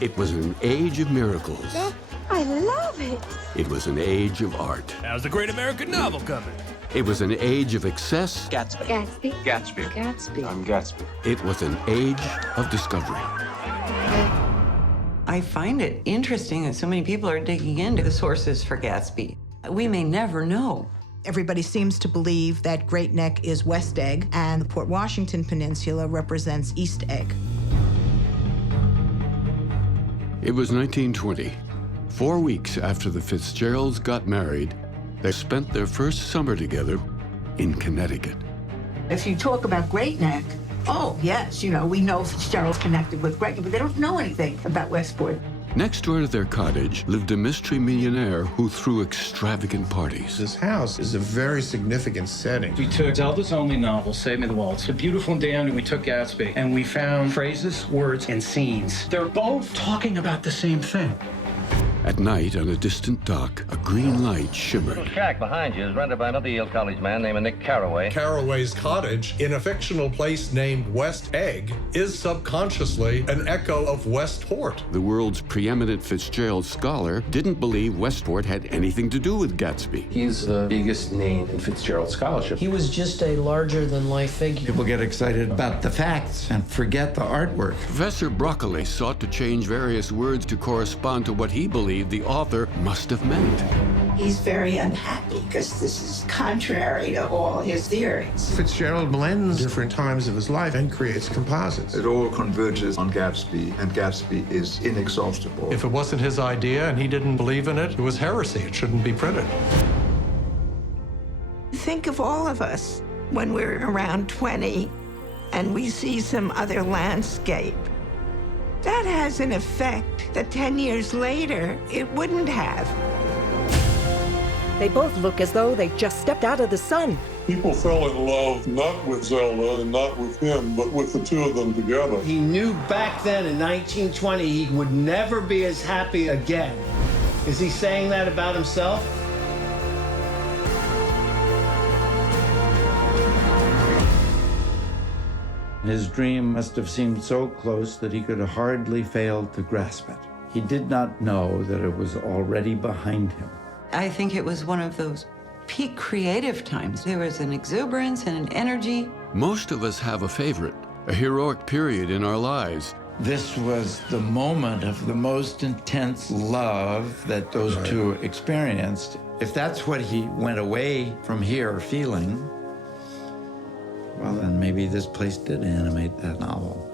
It was an age of miracles. I love it. It was an age of art. How's the great American novel coming? It was an age of excess. Gatsby. Gatsby. Gatsby. Gatsby. I'm Gatsby. It was an age of discovery. I find it interesting that so many people are digging into the sources for Gatsby. We may never know. Everybody seems to believe that Great Neck is West Egg and the Port Washington Peninsula represents East Egg. It was 1920. 4 weeks after the Fitzgeralds got married, they spent their first summer together in Connecticut. If you talk about Great Neck, oh, yes, you know, we know Fitzgerald's connected with Great Neck, but they don't know anything about Westport. Next door to their cottage lived a mystery millionaire who threw extravagant parties. This house is a very significant setting. We took Zelda's only novel, Save Me the Waltz, A Beautiful Day, and we took Gatsby, and we found phrases, words, and scenes. They're both talking about the same thing. At night, on a distant dock, a green light shimmered. The shack behind you is rented by another Yale College man named Nick Carraway. Carraway's cottage, in a fictional place named West Egg, is subconsciously an echo of Westport. The world's preeminent Fitzgerald scholar didn't believe Westport had anything to do with Gatsby. He's the biggest name in Fitzgerald scholarship. He was just a larger-than-life figure. People get excited about the facts and forget the artwork. Professor Broccoli sought to change various words to correspond to what he believed the author must have meant. He's very unhappy because this is contrary to all his theories. Fitzgerald blends different times of his life and creates composites. It all converges on Gatsby, and Gatsby is inexhaustible. If it wasn't his idea and he didn't believe in it, it was heresy. It shouldn't be printed. Think of all of us when we're around 20 and we see some other landscape. That has an effect that 10 years later, it wouldn't have. They both look as though they just stepped out of the sun. People fell in love not with Zelda and not with him, but with the two of them together. He knew back then in 1920 he would never be as happy again. Is he saying that about himself? His dream must have seemed so close that he could hardly fail to grasp it. He did not know that it was already behind him. I think it was one of those peak creative times. There was an exuberance and an energy. Most of us have a favorite, a heroic period in our lives. This was the moment of the most intense love that those two experienced. If that's what he went away from here feeling, well, then maybe this place did animate that novel.